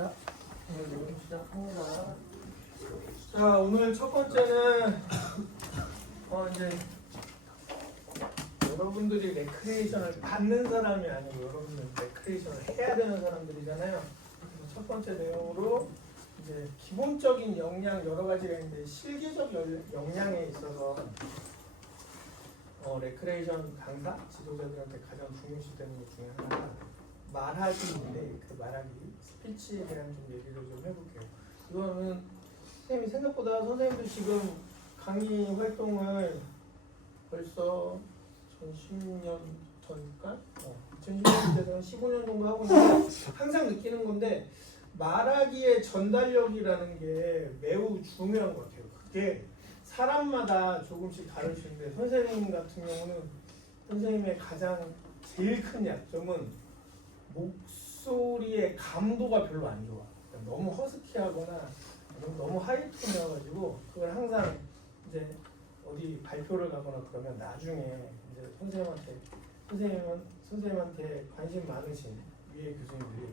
자, 오늘 시작합니다. 자, 오늘 첫 번째는 이제 여러분들이 레크레이션을 받는 사람이 아니고 여러분들 레크레이션을 해야 되는 사람들이잖아요. 그래서 첫 번째 내용으로 이제 기본적인 역량 여러 가지가 있는데 실기적 역량에 있어서 레크레이션 강사 지도자들한테 가장 중요시되는 것 중에 하나가 말하기인데 그 말하기 스피치에 대한 좀 얘기를 좀 해볼게요. 이거는 선생님이 생각보다 선생님도 지금 강의 활동을 벌써 2010년 전일까? 2010년 때에서 15년 정도 하고 있는데 항상 느끼는 건데 말하기의 전달력이라는 게 매우 중요한 것 같아요. 그게 사람마다 조금씩 다를 수 있는데 선생님 같은 경우는 선생님의 가장 제일 큰 약점은 목소리의 감도가 별로 안 좋아. 그러니까 너무 허스키하거나 너무 하이톤이어가지고 그걸 항상 이제 어디 발표를 가거나 그러면 나중에 이제 선생님한테 관심 많으신 위에 교수님들이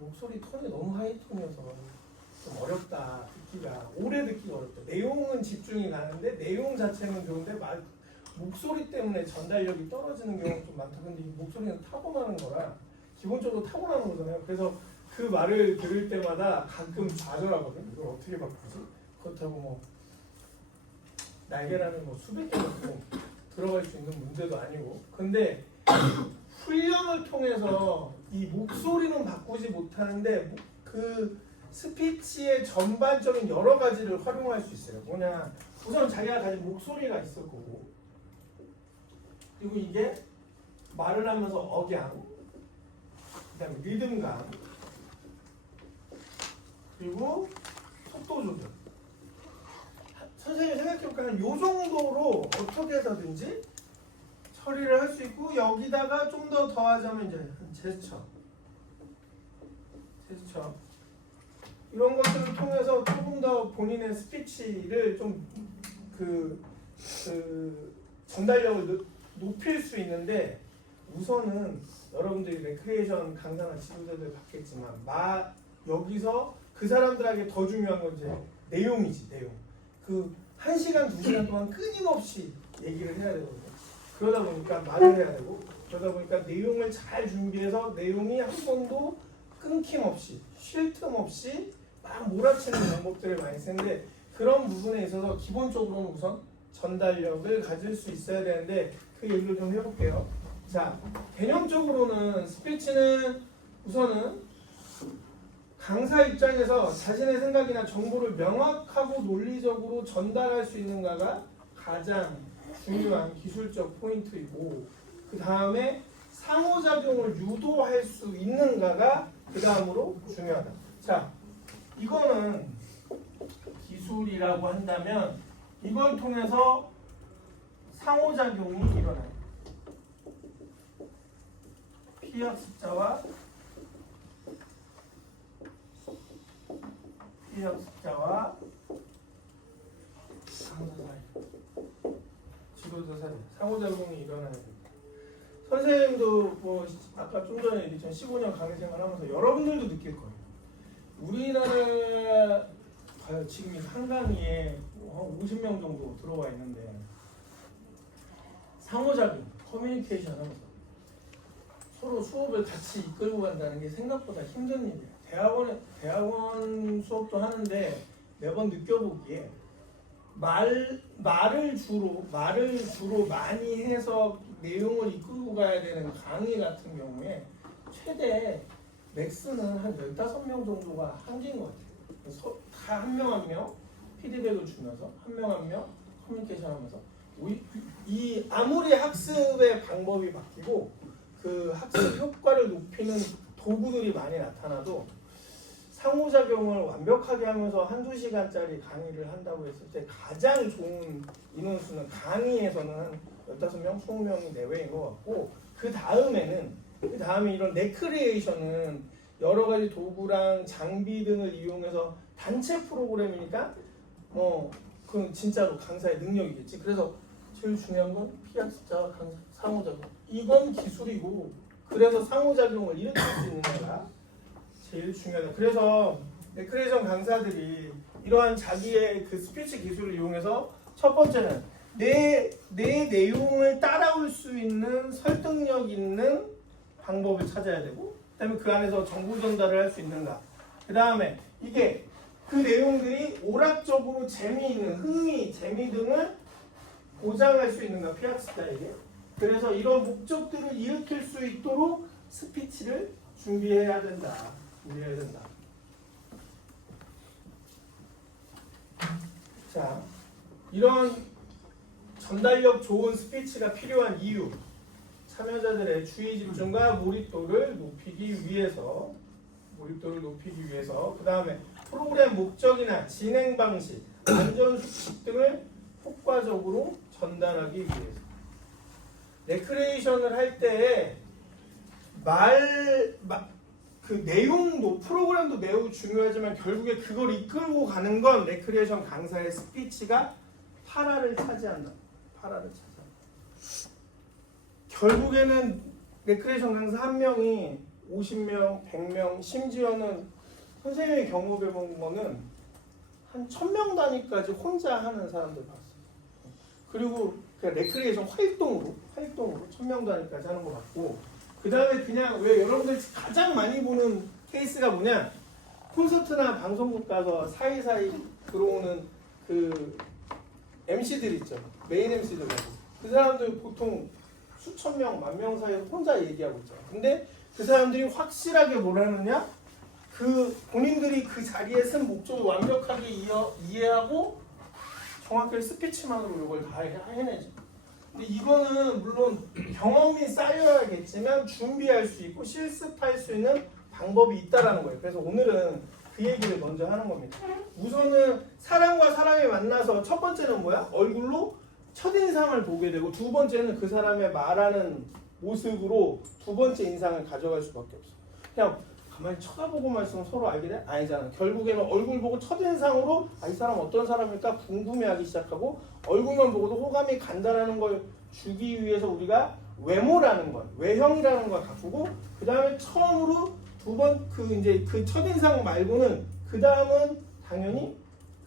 목소리 톤이 너무 하이톤이어서 좀 어렵다 듣기가 오래 듣기가 어렵다. 내용은 집중이 가는데 내용 자체는 좋은데 목소리 때문에 전달력이 떨어지는 경우가 좀 많다. 근데 이 목소리는 타고나는 거라 기본적으로 타고나는 거잖아요. 그래서 그 말을 들을 때마다 가끔 좌절하거든. 이걸 어떻게 바꾸지? 그렇다고 뭐 날개라는 뭐 수백 개 넣고 들어갈 수 있는 문제도 아니고. 근데 훈련을 통해서 이 목소리는 바꾸지 못하는데 그 스피치의 전반적인 여러 가지를 활용할 수 있어요. 뭐냐? 우선 자기가 가진 목소리가 있을 거고, 그리고 이게 말을 하면서 억양, 그다음에 리듬감, 그리고 속도 조절. 선생님이 생각해볼까 한 요 정도로 어떻게 해서든지 처리를 할 수 있고, 여기다가 좀 더 더하자면 이제 제스처 이런 것들을 통해서 조금 더 본인의 스피치를 좀 그 전달력을 높일 수 있는데, 우선은 여러분들이 레크레이션 강사나 지도자들 받겠지만 여기서 그 사람들에게 더 중요한 건 이제 내용이지. 내용. 그 1시간, 2시간 동안 끊임없이 얘기를 해야 되거든요. 그러다 보니까 말을 해야 되고, 그러다 보니까 내용을 잘 준비해서 내용이 한 번도 끊김없이 쉴 틈 없이 막 몰아치는 방법들을 많이 쓰는데, 그런 부분에 있어서 기본적으로는 우선 전달력을 가질 수 있어야 되는데 그 얘기를 좀 해볼게요. 자, 개념적으로는 스피치는 우선은 강사 입장에서 자신의 생각이나 정보를 명확하고 논리적으로 전달할 수 있는가가 가장 중요한 기술적 포인트이고, 그 다음에 상호작용을 유도할 수 있는가가 그 다음으로 중요하다. 자, 이거는 기술이라고 한다면 이걸 통해서 상호작용이 일어나요. 피학습자와 강사 사이, 지도자 사이 상호작용이 일어나야 됩니다. 선생님도 뭐 아까 좀 전에 얘기했던 15년 강의 생활하면서 여러분들도 느낄 거예요. 우리나라 지금 한 강의에 한 50명 정도 들어와 있는데 상호작용, 커뮤니케이션 하면서 서로 수업을 같이 이끌고 간다는 게 생각보다 힘든 일이에요. 대학원 수업도 하는데 매번 느껴보기에 말을 주로 많이 해서 내용을 이끌고 가야 되는 강의 같은 경우에 최대 맥스는 한 15명 정도가 한계인 것 같아요. 그래서 다 한 명 한 명 피드백을 주면서 한 명 한 명 커뮤니케이션 하면서 이 아무리 학습의 방법이 바뀌고 그 학습 효과를 높이는 도구들이 많이 나타나도 상호작용을 완벽하게 하면서 1-2시간짜리 강의를 한다고 했을 때 가장 좋은 인원수는 강의에서는 한 15명, 20명이 내외인 것 같고, 그 다음에 이런 레크리에이션은 여러 가지 도구랑 장비 등을 이용해서 단체 프로그램이니까 그건 진짜로 강사의 능력이겠지. 그래서 제일 중요한 건 피학습자와 강사 상호작용. 이건 기술이고, 그래서 상호작용을 일으킬 수 있는 거가 제일 중요하다. 그래서 레크레이션 강사들이 이러한 자기의 그 스피치 기술을 이용해서 첫 번째는 내 내용을 따라올 수 있는 설득력 있는 방법을 찾아야 되고, 그다음에 그 안에서 정보 전달을 할 수 있는가. 그다음에 이게 그 내용들이 오락적으로 재미있는 흥미, 재미 등을 보장할 수 있는가 피학습자에게. 그래서 이런 목적들을 일으킬 수 있도록 스피치를 준비해야 된다. 자, 이런 전달력 좋은 스피치가 필요한 이유. 참여자들의 주의 집중과 몰입도를 높이기 위해서, 그 다음에 프로그램 목적이나 진행 방식, 안전 수칙 등을 효과적으로 전달하기 위해서. 레크레이션을 할 때 그 내용도 프로그램도 매우 중요하지만 결국에 그걸 이끌고 가는 건 레크레이션 강사의 스피치가 8화를 차지한다. 결국에는 레크레이션 강사 한 명이 50명, 100명, 심지어는 선생님이 경험해본 거는 한 1000명 단위까지 혼자 하는 사람들 봤어요. 그리고 그냥 레크레이션 활동으로 1000명 단위까지 하는 거 봤고, 그 다음에 그냥 왜 여러분들이 가장 많이 보는 케이스가 뭐냐, 콘서트나 방송국 가서 사이사이 들어오는 그 MC들 있죠. 메인 MC들. 그 사람들 보통 수천 명, 만 명 사이에서 혼자 얘기하고 있잖아. 근데 그 사람들이 확실하게 뭘 하느냐? 그 본인들이 그 자리에 쓴 목적을 완벽하게 이해하고 정확하게 스피치만으로 이걸 다 해내죠. 근데 이거는 물론 경험이 쌓여야겠지만 준비할 수 있고 실습할 수 있는 방법이 있다라는 거예요. 그래서 오늘은 그 얘기를 먼저 하는 겁니다. 우선은 사람과 사람이 만나서 첫 번째는 뭐야? 얼굴로 첫인상을 보게 되고, 두 번째는 그 사람의 말하는 모습으로 두 번째 인상을 가져갈 수밖에 없어. 그냥 가만히 쳐다보고만 있으면 서로 알게 돼? 아니잖아. 결국에는 얼굴 보고 첫인상으로 이 사람 어떤 사람일까 궁금해하기 시작하고, 얼굴만 보고도 호감이 간다라는 걸 주기 위해서 우리가 외모라는 것, 외형이라는 걸 바꾸고, 그 다음에 처음으로 그 첫인상 말고는 그 다음은 당연히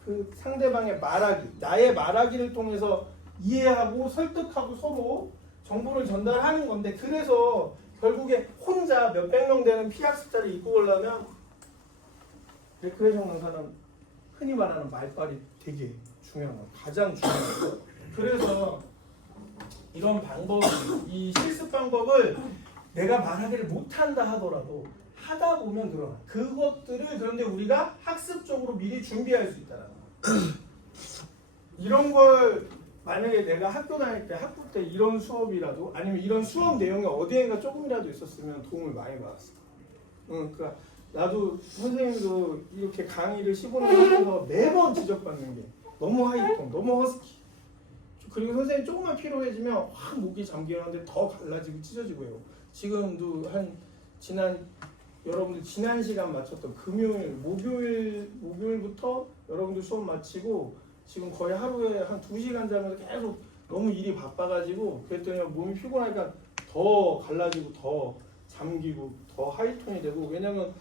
그 상대방의 말하기, 나의 말하기를 통해서 이해하고 설득하고 서로 정보를 전달하는 건데, 그래서 결국에 혼자 몇백 명 되는 피학습자를 이끌려면 레크레이션 강사는 흔히 말하는 말빨이 되게 중요한 거예요. 가장 중요한 거예요. 그래서 이런 방법, 이 실습 방법을 내가 말하기를 못한다 하더라도 하다 보면 늘어나. 그것들을 그런데 우리가 학습적으로 미리 준비할 수 있다는 거예요. 이런 걸 만약에 내가 학교 다닐 때, 학부 때 이런 수업이라도, 아니면 이런 수업 내용이 어디엔가 조금이라도 있었으면 도움을 많이 받았어. 그러니까 나도 선생님도 이렇게 강의를 15년 하면서 매번 지적받는 게 너무 하이톤, 너무 허스키. 그리고 선생님 조금만 피로해지면 확 목이 잠기는데 더 갈라지고 찢어지고 해요. 지금도 여러분들 지난 시간 마쳤던 금요일, 목요일부터 여러분들 수업 마치고 지금 거의 하루에 한 2시간 자면서 계속 너무 일이 바빠가지고, 그랬더니 몸이 피곤하니까 더 갈라지고 더 잠기고 더 하이톤이 되고, 왜냐면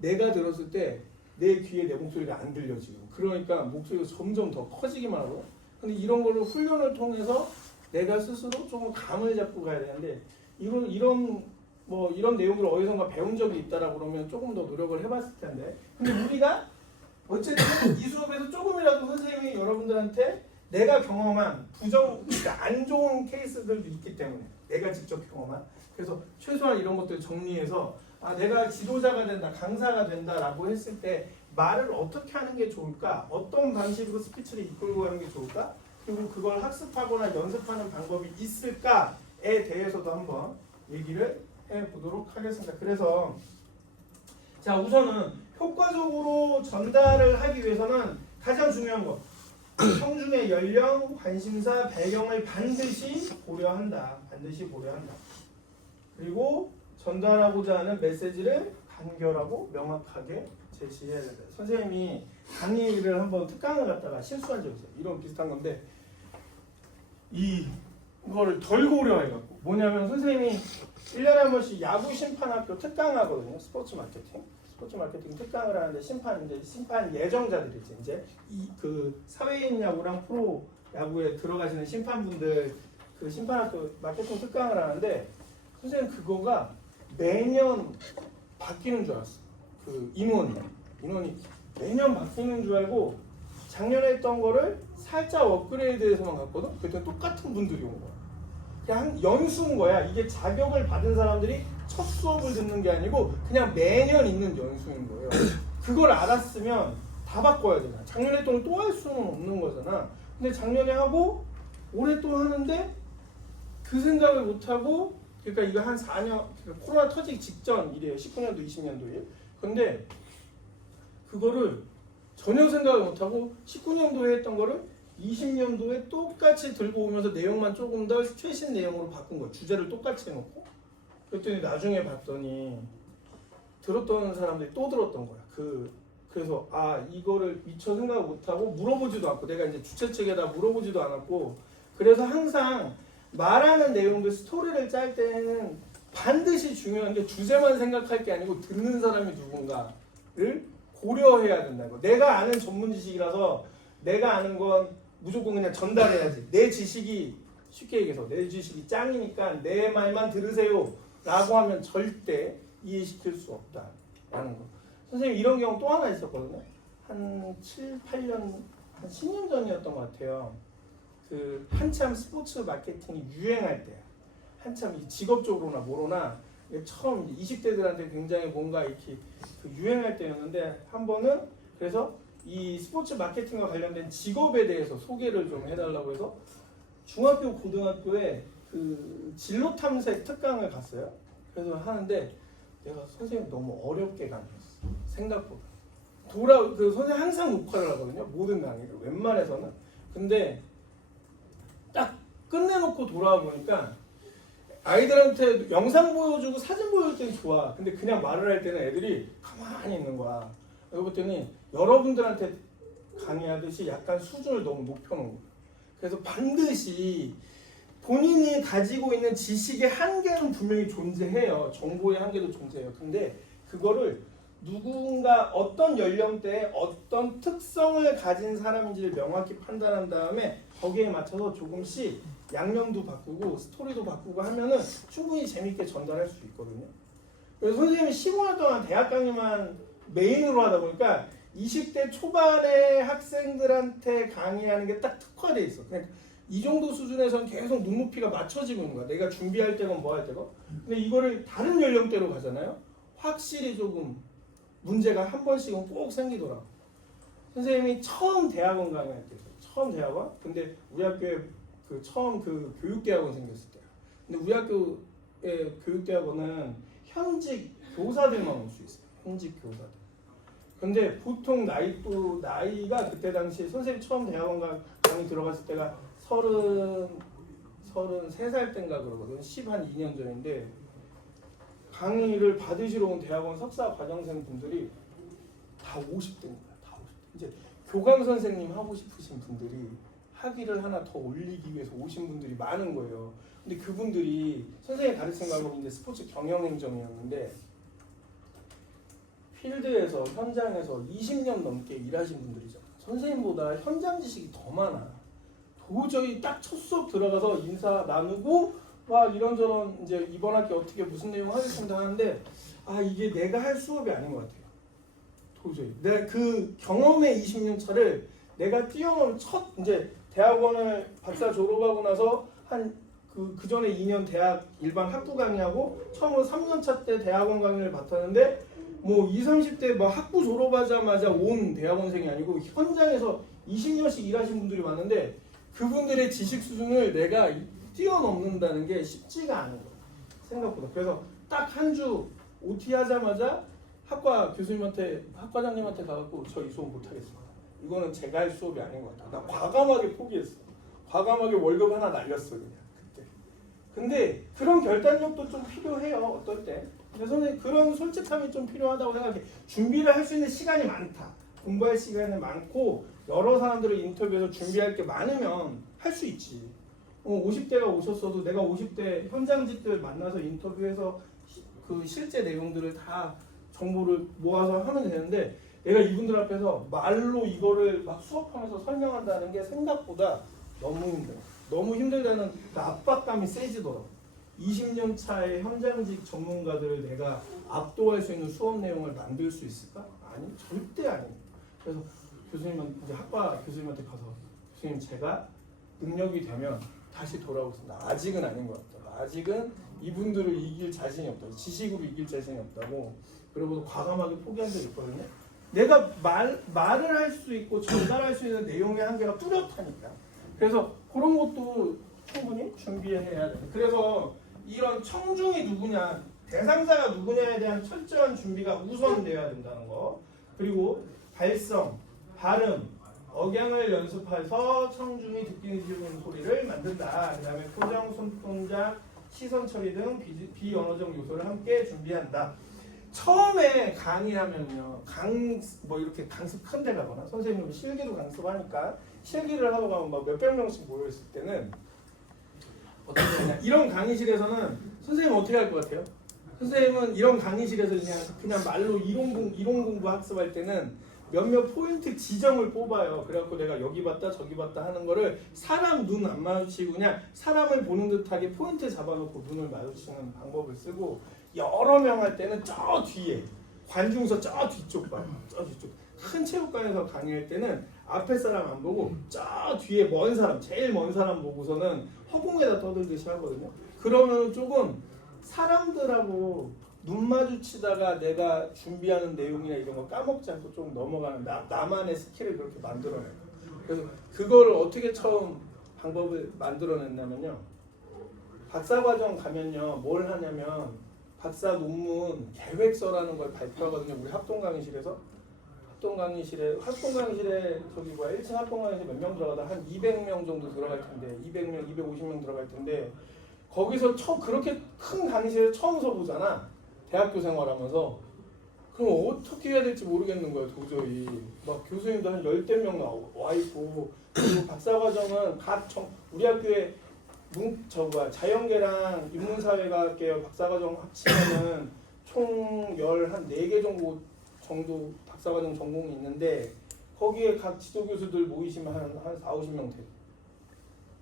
내가 들었을 때 내 귀에 내 목소리가 안 들려 지금. 그러니까 목소리가 점점 더 커지기만 하고. 근데 이런 걸로 훈련을 통해서 내가 스스로 조금 감을 잡고 가야 되는데, 이런 내용들을 어디선가 배운 적이 있다라고 그러면 조금 더 노력을 해봤을 텐데, 근데 우리가 어쨌든 이 수업에서 조금이라도 선생님이 여러분들한테 내가 경험한 그러니까 안 좋은 케이스들도 있기 때문에, 내가 직접 경험한, 그래서 최소한 이런 것들 정리해서 내가 지도자가 된다, 강사가 된다라고 했을 때 말을 어떻게 하는 게 좋을까, 어떤 방식으로 스피치를 이끌고 가는 게 좋을까, 그리고 그걸 학습하거나 연습하는 방법이 있을까에 대해서도 한번 얘기를 해보도록 하겠습니다. 그래서 자, 우선은 효과적으로 전달을 하기 위해서는 가장 중요한 것, 청중의 연령, 관심사, 배경을 반드시 고려한다. 그리고 전달하고자 하는 메시지를 간결하고 명확하게 제시해야 된다. 선생님이 강의를 한번 특강을 갖다가 실수한 적이 있어요. 이런 비슷한 건데, 이걸 덜 고려해갖고, 뭐냐면 선생님이 1년에 한 번씩 야구 심판학교 특강하거든요. 스포츠 마케팅. 스포츠 마케팅 특강을 하는데 심판 예정자들이지 이제 이 그 사회인 야구랑 프로 야구에 들어가시는 심판분들 그 심판학교 마케팅 특강을 하는데 선생님 그거가 매년 바뀌는 줄 알았어. 그 인원이 매년 바뀌는 줄 알고 작년에 했던 거를 살짝 업그레이드해서만 갔거든. 그때 똑같은 분들이 온 거야. 그냥 연수인 거야. 이게 자격을 받은 사람들이 첫 수업을 듣는 게 아니고 그냥 매년 있는 연수인 거예요. 그걸 알았으면 다 바꿔야 되잖아. 작년에 했던 걸 또 할 수는 없는 거잖아. 근데 작년에 하고 올해 또 하는데 그 생각을 못 하고 그러니까 이거 한 4년 그러니까 코로나 터지기 직전 일이에요. 19년도 20년도 일. 근데 그거를 전혀 생각을 못 하고 19년도에 했던 거를 20년도에 똑같이 들고 오면서 내용만 조금 더 최신 내용으로 바꾼 거야. 주제를 똑같이 해놓고. 그랬더니 나중에 봤더니 들었던 사람들이 또 들었던 거야. 그래서 이거를 미처 생각을 못하고 물어보지도 않고 내가 이제 주최 측에다 물어보지도 않았고 그래서 항상 말하는 내용들 스토리를 짤 때는 반드시 중요한 게 주제만 생각할 게 아니고 듣는 사람이 누군가를 고려해야 된다는 거. 내가 아는 전문 지식이라서 내가 아는 건 무조건 그냥 전달해야지. 내 지식이 쉽게 얘기해서 내 지식이 짱이니까 내 말만 들으세요 라고 하면 절대 이해시킬 수 없다라는 거. 선생님 이런 경우 또 하나 있었거든요. 한 7, 8년, 한 10년 전이었던 것 같아요. 그 한참 스포츠 마케팅이 유행할 때야. 한참 직업적으로나 뭐로나 처음 20대들한테 굉장히 뭔가 이렇게 그 유행할 때였는데 한 번은 그래서 이 스포츠 마케팅과 관련된 직업에 대해서 소개를 좀 해달라고 해서 중학교 고등학교에 그 진로 탐색 특강을 갔어요. 그래서 하는데 내가 선생님 너무 어렵게 강의했어. 생각보다. 그 선생님 항상 녹화를 하거든요. 모든 강의를 웬만해서는. 근데 딱 끝내놓고 돌아와 보니까 아이들한테 영상 보여주고 사진 보여줄 때는 좋아. 근데 그냥 말을 할 때는 애들이 가만히 있는 거야. 그러고 봤더니 여러분들한테 강의하듯이 약간 수준을 너무 높여놓은 거야. 그래서 반드시 본인이 가지고 있는 지식의 한계는 분명히 존재해요. 정보의 한계도 존재해요. 근데 그거를 누군가 어떤 연령대에 어떤 특성을 가진 사람인지를 명확히 판단한 다음에 거기에 맞춰서 조금씩 양념도 바꾸고 스토리도 바꾸고 하면은 충분히 재밌게 전달할 수 있거든요. 그래서 선생님이 15년 동안 대학 강의만 메인으로 하다 보니까 20대 초반의 학생들한테 강의하는 게 딱 특화돼 있어. 그러니까 이 정도 수준에서는 계속 눈높이가 맞춰지고 있는 거야. 내가 준비할 때건 뭐 할 때건. 근데 이거를 다른 연령대로 가잖아요. 확실히 조금 문제가 한 번씩은 꼭 생기더라고. 선생님이 처음 대학원 강의할 때, 처음 대학원? 근데 우리 학교에 그 처음 그 교육대학원 생겼을 때야. 근데 우리 학교의 교육대학원은 현직 교사들만 올 수 있어요. 현직 교사들. 근데 보통 나이가 그때 당시 선생님 처음 대학원 강의 들어갔을 때가 33살 때인가 그러거든. 12년 전인데 강의를 받으시러 온 대학원 석사 과정생 분들이 다 50대인 거야. 다 50대. 이제 교감 선생님 하고 싶으신 분들이 학위를 하나 더 올리기 위해서 오신 분들이 많은 거예요. 근데 그분들이 선생님이 가르친 과목이 이제 스포츠 경영행정이었는데 필드에서 현장에서 20년 넘게 일하신 분들이죠. 선생님보다 현장 지식이 더 많아. 도저히 딱 첫 수업 들어가서 인사 나누고 와 이런저런 이제 이번 학기 어떻게 무슨 내용 하겠습니다 하는데 이게 내가 할 수업이 아닌 것 같아요. 도저히 내가 그 경험의 20년 차를 내가 뛰어넘은 첫 이제 대학원을 박사 졸업하고 나서 한 그 전에 2년 대학 일반 학부 강의하고 처음으로 3년차 때 대학원 강의를 맡았는데 뭐 20, 30대 뭐 학부 졸업하자마자 온 대학원생이 아니고 현장에서 20년씩 일하신 분들이 많은데 그분들의 지식 수준을 내가 뛰어넘는다는 게 쉽지가 않은 거예요. 생각보다. 그래서 딱 한 주 OT 하자마자 학과 교수님한테 학과장님한테 가갖고 저 이 수업 못하겠습니다. 이거는 제가 할 수업이 아닌 것 같다. 나 과감하게 포기했어. 과감하게 월급 하나 날렸어 그냥 그때. 근데 그런 결단력도 좀 필요해요. 어떨 때. 근데 선생님 그런 솔직함이 좀 필요하다고 생각해. 준비를 할 수 있는 시간이 많다. 공부할 시간이 많고 여러 사람들을 인터뷰해서 준비할 게 많으면 할 수 있지. 50대가 오셨어도 내가 50대 현장직들 만나서 인터뷰해서 그 실제 내용들을 다 정보를 모아서 하면 되는데 내가 이분들 앞에서 말로 이거를 막 수업하면서 설명한다는 게 생각보다 너무 힘들어. 너무 힘들다는 그 압박감이 세지더라고. 20년 차의 현장직 전문가들을 내가 압도할 수 있는 수업 내용을 만들 수 있을까? 아니, 절대 아니에요. 그래서 교수님은 이제 학과 교수님한테 가서 교수님 제가 능력이 되면 다시 돌아오겠습니다. 아직은 아닌 것 같다. 아직은 이분들을 이길 자신이 없다. 지식으로 이길 자신이 없다고. 그리고 과감하게 포기한 적이 있거든요. 내가 말을 할 수 있고 전달할 수 있는 내용의 한계가 뚜렷하니까. 그래서 그런 것도 충분히 준비해야 돼. 그래서 이런 청중이 누구냐, 대상자가 누구냐에 대한 철저한 준비가 우선돼야 된다는 거. 그리고 발성, 발음, 억양을 연습해서 청중이 듣기 쉬운 소리를 만든다. 그 다음에 표정, 손동작, 시선 처리 등 비언어적 요소를 함께 준비한다. 처음에 강의하면요, 뭐 이렇게 강습 큰 데 가거나 선생님이 실기도 강습하니까 실기를 하러 가면 막 몇백 명씩 모여있을 때는 어떻게 하냐, 이런 강의실에서는 선생님은 어떻게 할 것 같아요? 선생님은 이런 강의실에서 그냥 말로 이론 공부 학습할 때는 몇몇 포인트 지점을 뽑아요. 그래갖고 내가 여기 봤다 저기 봤다 하는 거를 사람 눈 안 마주치고 그냥 사람을 보는 듯하게 포인트 잡아놓고 눈을 마주치는 방법을 쓰고, 여러 명 할 때는 저 뒤에 관중석 저 뒤쪽 봐요. 저 뒤쪽. 큰 체육관에서 강의할 때는 앞에 사람 안 보고 저 뒤에 먼 사람, 제일 먼 사람 보고서는 허공에다 떠들듯이 하거든요. 그러면 조금 사람들하고 눈 마주치다가 내가 준비하는 내용이나 이런 거 까먹지 않고 좀 넘어가는 나만의 스킬을 그렇게 만들어내요. 그래서 그거를 어떻게 처음 방법을 만들어냈냐면요. 박사과정 가면요, 뭘 하냐면 박사 논문 계획서라는 걸 발표하거든요. 우리 합동 강의실에 저기 뭐야 1층 합동 강의실 몇 명 들어가다 한 200명 정도 들어갈 텐데 200명, 250명 들어갈 텐데 거기서 그렇게 큰 강의실에 처음 서보잖아. 대학교 생활하면서. 그럼 어떻게 해야 될지 모르겠는 거야 도저히. 막 교수님도 한 10대 명 와 있고, 그리고 박사과정은 우리 학교에 자연계랑 인문사회과학계열 박사과정 합치면은 총 14개 정도 박사과정 전공이 있는데 거기에 각 지도교수들 모이시면 한 4, 50명 돼요.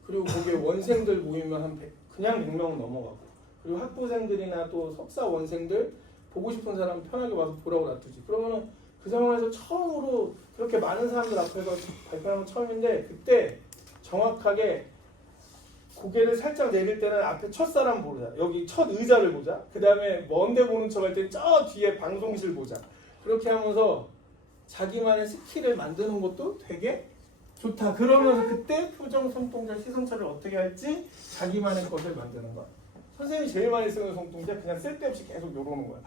그리고 거기에 원생들 모이면 한 100명은 넘어가고, 그리고 학부생들이나 또 석사 원생들 보고 싶은 사람 편하게 와서 보라고 놔두지. 그러면은 그 상황에서 처음으로 그렇게 많은 사람들 앞에서 발표하는 건 처음인데, 그때 정확하게 고개를 살짝 내릴 때는 앞에 첫 사람 보자, 여기 첫 의자를 보자, 그 다음에 먼데 보는 척 할 때 저 뒤에 방송실 보자. 그렇게 하면서 자기만의 스킬을 만드는 것도 되게 좋다. 그러면서 그때 표정, 손동작, 시선처를 어떻게 할지 자기만의 것을 만드는 거야. 선생님이 제일 많이 쓰는 손동작 그냥 쓸데없이 계속 요러는 거야.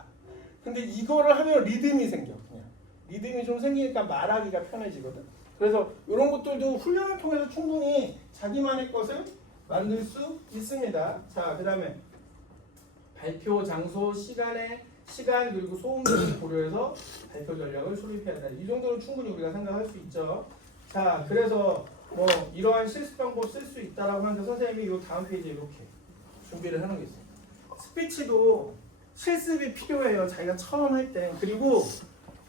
근데 이거를 하면 리듬이 생겨. 그냥 리듬이 좀 생기니까 말하기가 편해지거든. 그래서 이런 것들도 훈련을 통해서 충분히 자기만의 것을 만들 수 있습니다. 자, 그 다음에 발표 장소, 시간 그리고 소음 등을 고려해서 발표 전략을 수립해야 한다. 이 정도는 충분히 우리가 생각할 수 있죠. 자, 그래서 뭐 이러한 실습 방법 쓸 수 있다라고 하는데 선생님이 이 다음 페이지에 이렇게 준비를 하는 게 있어요. 스피치도 실습이 필요해요. 자기가 처음 할 때. 그리고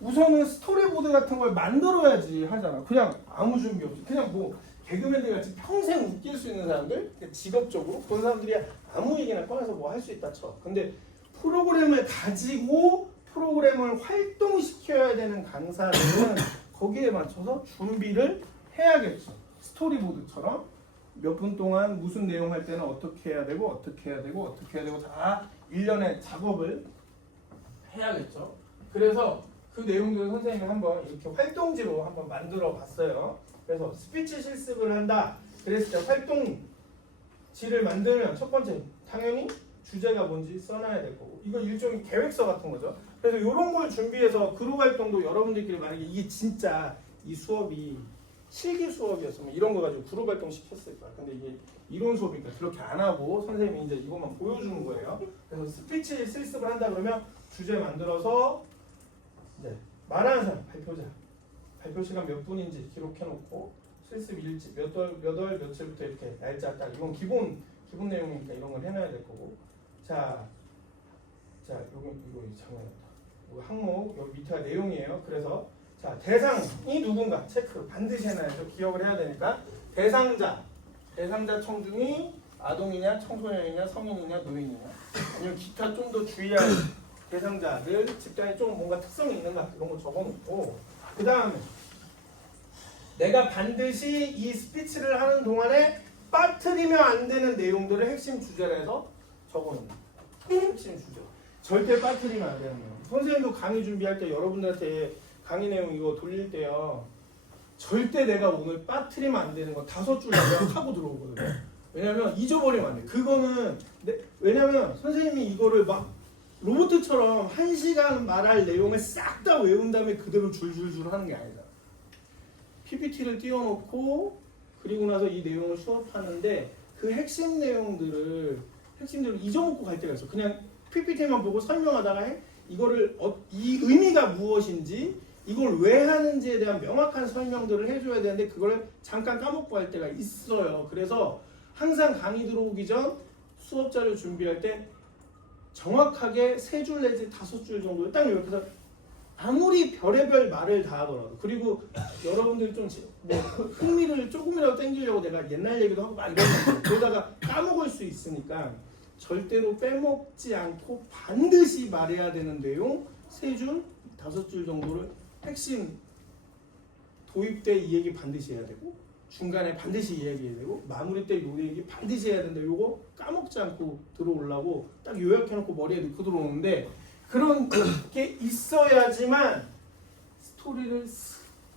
우선은 스토리보드 같은 걸 만들어야지 하잖아. 그냥 아무 준비 없이 그냥 뭐 개그맨들 같이 평생 웃길 수 있는 사람들, 직업적으로 그런 사람들이 아무 얘기나 꺼내서 뭐 할 수 있다 쳐. 근데 프로그램을 가지고 프로그램을 활동시켜야 되는 강사들은 거기에 맞춰서 준비를 해야겠죠. 스토리보드처럼 몇 분 동안 무슨 내용 할 때는 어떻게 해야 되고 어떻게 해야 되고 어떻게 해야 되고 다 일련의 작업을 해야겠죠. 그래서 그 내용들을 선생님이 한번 이렇게 활동지로 한번 만들어 봤어요. 그래서 스피치 실습을 한다. 그랬을 때 활동지를 만들면 첫 번째 당연히 주제가 뭔지 써놔야 될 거고, 이거 일종의 계획서 같은 거죠. 그래서 이런 걸 준비해서 그룹 활동도 여러분들끼리 만약에 이게 진짜 이 수업이 실기 수업이었으면 이런 거 가지고 그룹 활동 시켰을 거야. 근데 이게 이론 수업이니까 그렇게 안 하고 선생님이 이제 이것만 보여주는 거예요. 그래서 스피치 실습을 한다 그러면 주제 만들어서 이제 말하는 사람, 발표 시간 몇 분인지 기록해놓고 실습 일지 몇 월 며칠부터 이렇게 날짜 딱, 이건 기본 내용이니까 이런 걸 해놔야 될 거고. 자, 이거 장난이다. 항목 여기 밑에가 내용이에요. 그래서 자 대상이 누군가 체크 반드시 해놔야죠. 기억을 해야 되니까 대상자 청중이 아동이냐 청소년이냐 성인이냐 노인이냐 아니면 기타 좀 더 주의할 대상자들 집단이 좀 뭔가 특성이 있는가 이런 거 적어놓고 그 다음에 내가 반드시 이 스피치를 하는 동안에 빠뜨리면 안 되는 내용들을 핵심 주제로 해서 적어놓는 핵심 주제. 절대 빠뜨리면 안 되는 거예요. 선생님도 강의 준비할 때 여러분들한테 강의 내용 이거 돌릴 때요. 절대 내가 오늘 빠뜨리면 안 되는 거 5줄 하고 들어오거든요. 왜냐면 잊어버리면 안 돼. 그거는 왜냐면 선생님이 이거를 막 로봇처럼 1시간 말할 내용을 싹 다 외운 다음에 그대로 줄줄줄 하는 게 아니잖아. PPT를 띄워놓고 그리고 나서 이 내용을 수업하는데 그 핵심 내용들을 잊어먹고 갈 때가 있어. 그냥 PPT만 보고 설명하다가 이거를 이 의미가 무엇인지 이걸 왜 하는지에 대한 명확한 설명들을 해줘야 되는데 그걸 잠깐 까먹고 할 때가 있어요. 그래서 항상 강의 들어오기 전 수업 자료 준비할 때 정확하게 3줄 내지 5줄 정도 딱 이렇게 해서 아무리 별의별 말을 다 하더라도 그리고 여러분들이 좀 뭐 흥미를 조금이라도 땡기려고 내가 옛날 얘기도 하고 막 이러는데 그러다가 까먹을 수 있으니까 절대로 빼먹지 않고 반드시 말해야 되는 내용 3줄, 5줄 정도를 핵심 도입 때 이 얘기 반드시 해야 되고 중간에 반드시 이야기해야 되고 마무리 때 요 얘기 반드시 해야 되는데 요거 까먹지 않고 들어오려고 딱 요약해놓고 머리에 넣고 들어오는데 그런 게 있어야지만 스토리를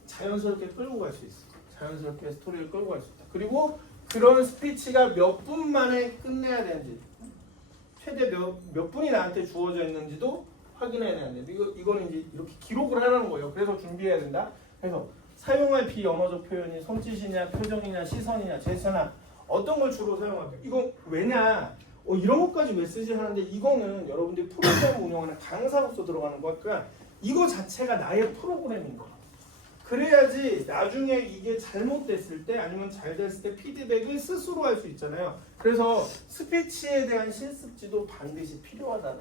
자연스럽게 끌고 갈 수 있어. 자연스럽게 스토리를 끌고 갈 수 있다. 그리고 그런 스피치가 몇 분 만에 끝내야 되는지 최대 몇 분이 나한테 주어져 있는지도 확인해야 되는데 이거는 이제 이렇게 기록을 하라는 거예요. 그래서 준비해야 된다. 그래서 사용할 비언어적 표현이 손짓이냐 표정이냐 시선이냐 제스처나 어떤 걸 주로 사용할까요? 이거 왜냐 이런 것까지 메시지 하는데 이거는 여러분들이 프로그램 운영하는 강사로서 들어가는 거니까 이거 자체가 나의 프로그램인 거야. 그래야지 나중에 이게 잘못됐을 때 아니면 잘 됐을 때 피드백을 스스로 할 수 있잖아요. 그래서 스피치에 대한 실습지도 반드시 필요하다는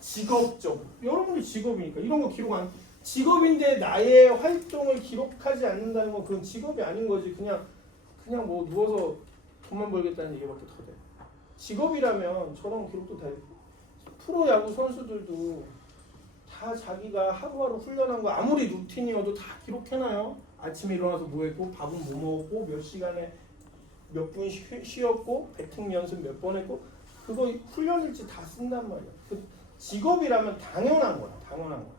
직업적으로 여러분들 직업이니까 이런 거 기록 안 직업인데 나의 활동을 기록하지 않는다는 건 그건 직업이 아닌 거지. 그냥 뭐 누워서 돈만 벌겠다는 얘기밖에 더 돼. 직업이라면 저런 기록도 다 프로야구 선수들도 다 자기가 하루하루 훈련한 거 아무리 루틴이어도 다 기록해놔요. 아침에 일어나서 뭐 했고 밥은 뭐 먹었고 몇 시간에 몇 분 쉬었고 배팅 연습 몇 번 했고 그거 훈련일지 다 쓴단 말이야. 직업이라면 당연한 거야. 당연한 거야.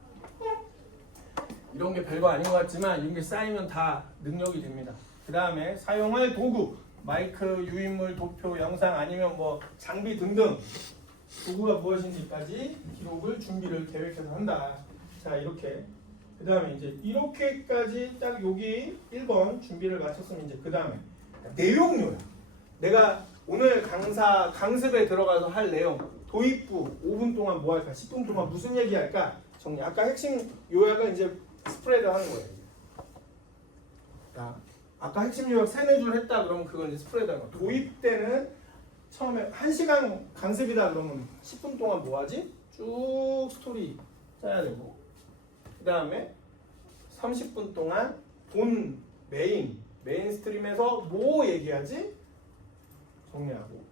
이런 게 별거 아닌 것 같지만 이런 게 쌓이면 다 능력이 됩니다. 그 다음에 사용할 도구 마이크, 유인물, 도표, 영상 아니면 뭐 장비 등등 도구가 무엇인지까지 기록을 준비를 계획해서 한다. 자 이렇게 그 다음에 이제 이렇게까지 딱 여기 1번 준비를 마쳤으면 이제 그 다음에 내용 요약. 내가 오늘 강습에 들어가서 할 내용 도입부 5분 동안 뭐 할까 10분 동안 무슨 얘기 할까 정리. 아까 핵심 요약은 이제 스프레드 하는 거예요. 자, 아까 핵심 요약 3-4줄 했다 그러면 그건 이제 스프레드 하는 거. 도입 때는 처음에 1시간 강습이다 그러면 10분 동안 뭐 하지? 쭉 스토리 짜야 되고 그 다음에 30분 동안 본 메인 스트림에서 뭐 얘기하지? 정리하고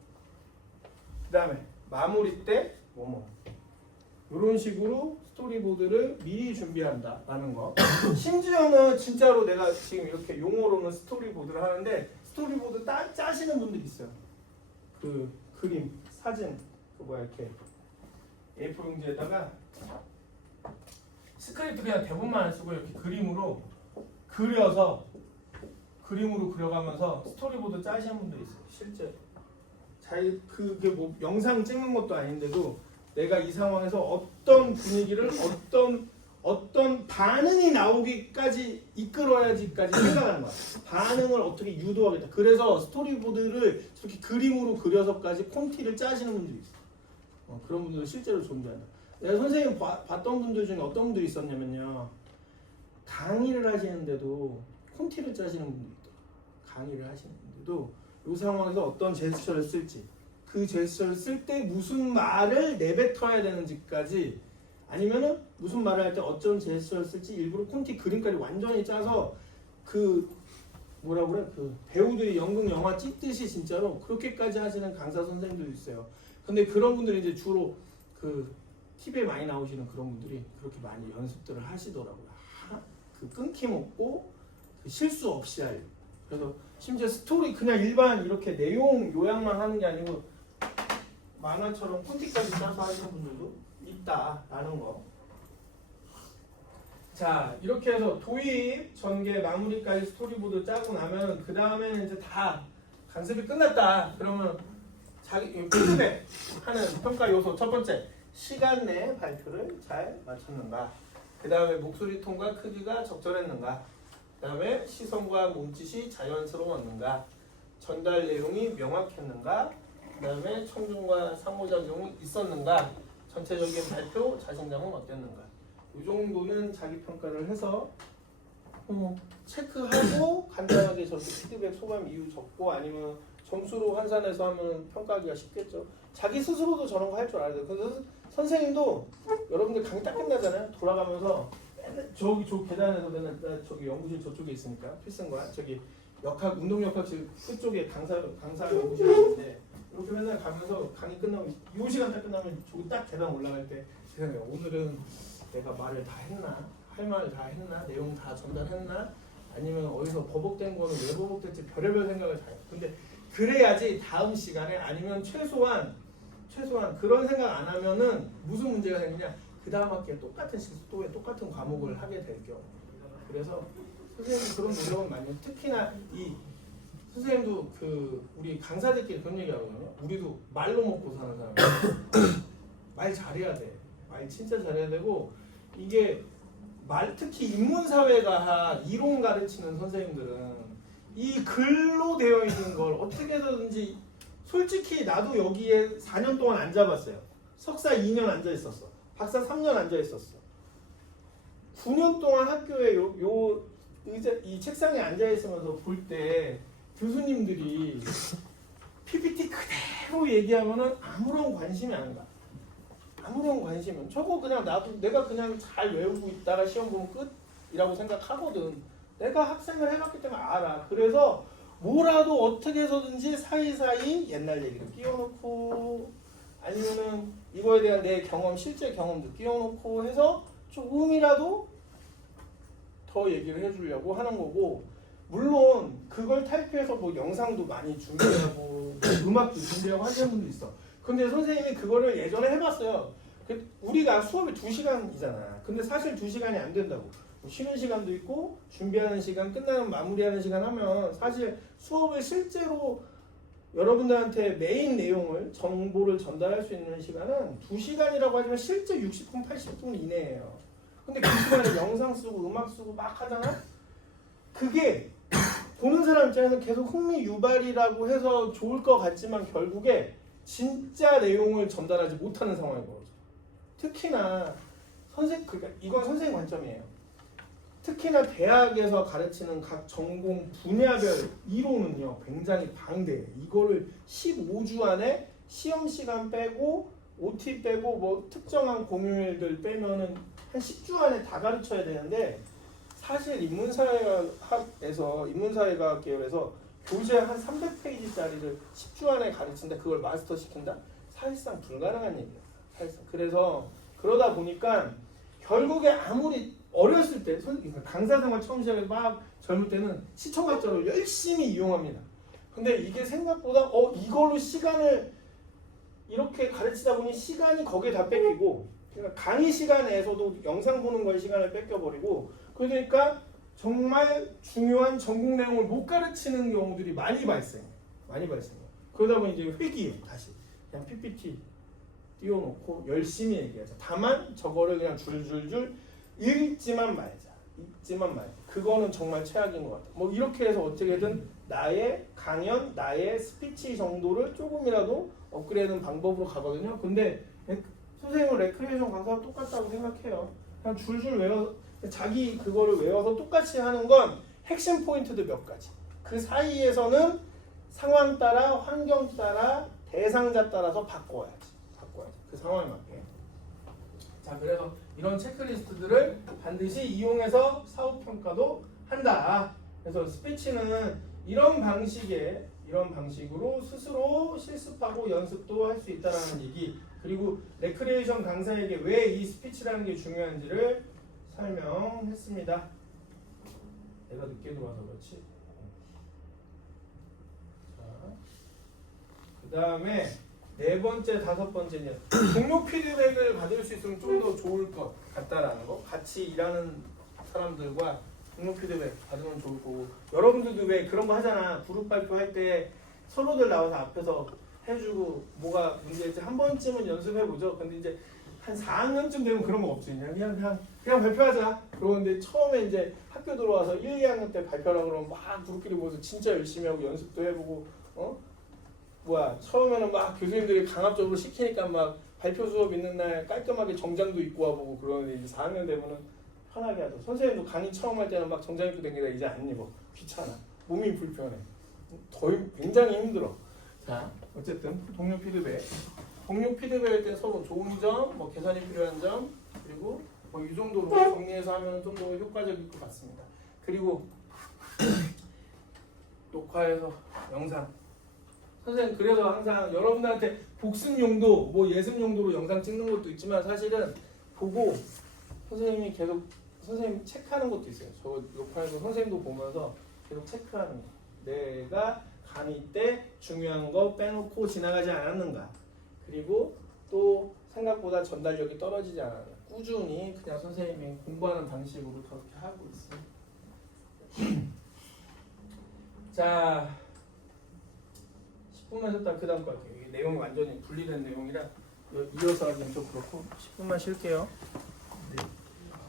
그 다음에 마무리 때 뭐뭐 이런 식으로 스토리보드를 미리 준비한다라는 거. 심지어는 진짜로 내가 지금 이렇게 용어로는 스토리보드를 하는데 스토리보드 짜시는 분들이 있어요. 그 그림, 사진, 그 뭐야 이렇게 A4 용지에다가 스크립트 그냥 대본만 안 쓰고 이렇게 그림으로 그려가면서 스토리보드 짜시는 분들이 있어요. 실제 그게 뭐 영상 찍는 것도 아닌데도 내가 이 상황에서 어떤 분위기를 어떤 반응이 나오기까지 이끌어야지까지 생각하는 거야. 반응을 어떻게 유도하겠다. 그래서 스토리보드를 저렇게 그림으로 그려서까지 콘티를 짜시는 분들이 있어. 그런 분들은 실제로 존재한다. 내가 선생님 봤던 분들 중에 어떤 분들이 있었냐면요. 강의를 하시는데도 콘티를 짜시는 분들이 있더라고요. 강의를 하시는데도 이 상황에서 어떤 제스처를 쓸지 그 제스처를 쓸 때 무슨 말을 내뱉어야 되는지까지 아니면은 무슨 말을 할 때 어떤 제스처를 쓸지 일부러 콘티 그림까지 완전히 짜서 그 뭐라 그래 그 배우들이 연극 영화 찍듯이 진짜로 그렇게까지 하시는 강사 선생님들도 있어요. 근데 그런 분들이 이제 주로 그 TV에 많이 나오시는 그런 분들이 그렇게 많이 연습들을 하시더라고요. 그 끊김없고 그 실수 없이 하려. 그래서 심지어 스토리 그냥 일반 이렇게 내용 요약만 하는 게 아니고 만화처럼 콘티까지 짜서 하시는 분들도 있다라는 거. 자, 이렇게 해서 도입, 전개, 마무리까지 스토리보드 짜고 나면 그 다음에는 이제 다 강습이 끝났다. 그러면 자기 피드백 하는 평가 요소 첫 번째, 시간 내 발표를 잘 마쳤는가. 그 다음에 목소리 톤과 크기가 적절했는가. 그 다음에 시선과 몸짓이 자연스러웠는가. 전달 내용이 명확했는가. 그 다음에 청중과 상호작용이 있었는가. 전체적인 발표 자신감은 어땠는가. 이 정도는 자기 평가를 해서 체크하고 간단하게 저렇게 피드백 소감 이유 적고 아니면 점수로 환산해서 하면 평가하기가 쉽겠죠. 자기 스스로도 저런 거 할 줄 알아야 돼요. 그래서 선생님도 여러분들 강의 딱 끝나잖아요. 돌아가면서 맨날 저기 저 계단에서 맨날 저기 연구실 저쪽에 있으니까 필승과 저기 역학 운동 역학실 끝쪽에 강사 연구실이 있는데 이렇게 맨날 가면서 강의 끝나면 이 시간 딱 끝나면 저기 딱 계단 올라갈 때 제가 오늘은 내가 말을 다 했나? 할 말을 다 했나? 내용 다 전달했나? 아니면 어디서 버벅된 거는 왜 버벅됐지? 별의별 생각을 다 해요. 근데 그래야지 다음 시간에 아니면 최소한 그런 생각 안 하면은 무슨 문제가 생기냐? 그 다음 학기에 똑같은 시도에 똑같은 과목을 하게 될 경우. 그래서 선생님 그런 노력은 많이 해요. 특히나 이 선생님도 그 우리 강사들끼리 그런 얘기하거든요. 우리도 말로 먹고 사는 사람이에요. 말 잘해야 돼. 말 진짜 잘해야 되고 이게 특히 인문사회가 이론 가르치는 선생님들은 이 글로 되어 있는 걸 어떻게 해서든지 솔직히 나도 여기에 4년 동안 앉아봤어요. 석사 2년 앉아 있었어. 박사 3년 앉아 있었어. 9년 동안 학교에 요 의자 이 책상에 앉아 있으면서 볼 때 교수님들이 PPT 그대로 얘기하면은 아무런 관심이 안 가. 아무런 관심은 저거 그냥 내가 그냥 잘 외우고 있다가 시험 보면 끝이라고 생각하거든. 내가 학생을 해봤기 때문에 알아. 그래서 뭐라도 어떻게 해서든지 사이사이 옛날 얘기를 끼워놓고 아니면은 이거에 대한 내 경험, 실제 경험도 끼워놓고 해서 조금이라도 더 얘기를 해주려고 하는 거고 물론 그걸 타입해서 뭐 영상도 많이 준비하고 음악도 준비하고 하시는 분도 있어. 근데 선생님이 그거를 예전에 해봤어요. 우리가 수업이 2시간이잖아. 근데 사실 2시간이 안 된다고. 쉬는 시간도 있고 준비하는 시간, 끝나면 마무리하는 시간 하면 사실 수업을 실제로 여러분들한테 메인 내용을 정보를 전달할 수 있는 시간은 2시간이라고 하지만 실제 60분, 80분 이내예요. 근데 그 시간에 영상 쓰고 음악 쓰고 막 하잖아? 그게 보는 사람 입장에서 계속 흥미 유발이라고 해서 좋을 것 같지만 결국에 진짜 내용을 전달하지 못하는 상황이 벌어져. 특히나 그러니까 이건 선생님 관점이에요. 특히나 대학에서 가르치는 각 전공 분야별 이론은요 굉장히 방대해. 이거를 15주 안에 시험 시간 빼고 OT 빼고 뭐 특정한 공휴일들 빼면은 한 10주 안에 다 가르쳐야 되는데 사실 인문사회과학 계열에서 교재 한 300페이지짜리를 10주 안에 가르친다. 그걸 마스터 시킨다? 사실상 불가능한 얘기야. 사실상. 그래서 그러다 보니까 결국에 아무리 어렸을 때 강사 생활 처음 시작해서 막 젊을 때는 시청각자로 열심히 이용합니다. 근데 이게 생각보다 이걸로 시간을 이렇게 가르치다 보니 시간이 거기에 다 뺏기고 그러니까 강의 시간에서도 영상 보는 거에 시간을 뺏겨버리고 그러니까 정말 중요한 전공 내용을 못 가르치는 경우들이 많이 발생해요. 그러다 보니 이제 회귀해요. 다시 그냥 PPT 띄워놓고 열심히 얘기하자. 다만 저거를 그냥 줄줄줄 읽지만 말자. 그거는 정말 최악인 것 같아. 뭐 이렇게 해서 어떻게든 나의 강연, 나의 스피치 정도를 조금이라도 업그레이드하는 방법으로 가거든요. 근데 선생님은 레크리에이션 강사와 똑같다고 생각해요. 그냥 줄줄 외워 자기 그거를 외워서 똑같이 하는 건 핵심 포인트도 몇 가지. 그 사이에서는 상황 따라, 환경 따라, 대상자 따라서 바꿔야지. 그 상황에 맞게. 자, 그래서 이런 체크리스트들을 반드시 이용해서 사후평가도 한다. 그래서 스피치는 이런 방식으로 스스로 실습하고 연습도 할 수 있다는 얘기, 그리고 레크리에이션 강사에게 왜 이 스피치라는 게 중요한지를 설명했습니다. 내가 늦게 들어와서 그렇지. 그 다음에 네 번째, 다섯 번째는 동료 피드백을 받을 수 있으면 좀 더 좋을 것 같다라는 거. 같이 일하는 사람들과 동료 피드백 받으면 좋을 거고, 여러분들도 왜 그런 거 하잖아. 그룹 발표할 때 서로들 나와서 앞에서 해주고 뭐가 문제일지 한 번쯤은 연습해보죠. 근데 이제 한 4학년쯤 되면 그런 거 없지. 그냥 발표하자. 그러는데 처음에 이제 학교 들어와서 1, 2학년 때 발표하려고 그러면 막 그룹끼리 모여서 진짜 열심히 하고 연습도 해보고, 처음에는 막 교수님들이 강압적으로 시키니까 막 발표 수업 있는 날 깔끔하게 정장도 입고 와보고 그러는데, 이제 4학년 되면은 편하게 하죠. 선생님도 강의 처음 할 때는 막 정장 입고 다니다 이제 안 입어. 귀찮아. 몸이 불편해. 굉장히 힘들어. 자, 어쨌든 동료 피드백. 동료 피드백일 때 서로 좋은 점, 뭐 개선이 필요한 점, 그리고 뭐 이 정도로 정리해서 하면 좀 더 효과적일 것 같습니다. 그리고 녹화해서 영상. 선생님 그래서 항상 여러분들한테 복습 용도, 뭐 예습 용도로 영상 찍는 것도 있지만 사실은 보고 선생님이 계속 선생님 체크하는 것도 있어요. 저 녹화해서 선생님도 보면서 계속 체크하는 거. 내가 강의 때 중요한 거 빼놓고 지나가지 않았는가. 그리고 또 생각보다 전달력이 떨어지지 않았는가. 꾸준히 그냥 선생님이 공부하는 방식으로 그렇게 하고 있어요. 자, 10분만 쉬었다 그 다음 거 할게요. 이게 내용이 완전히 분리된 내용이라 이어서 하기엔 좀 그렇고 10분만 쉴게요.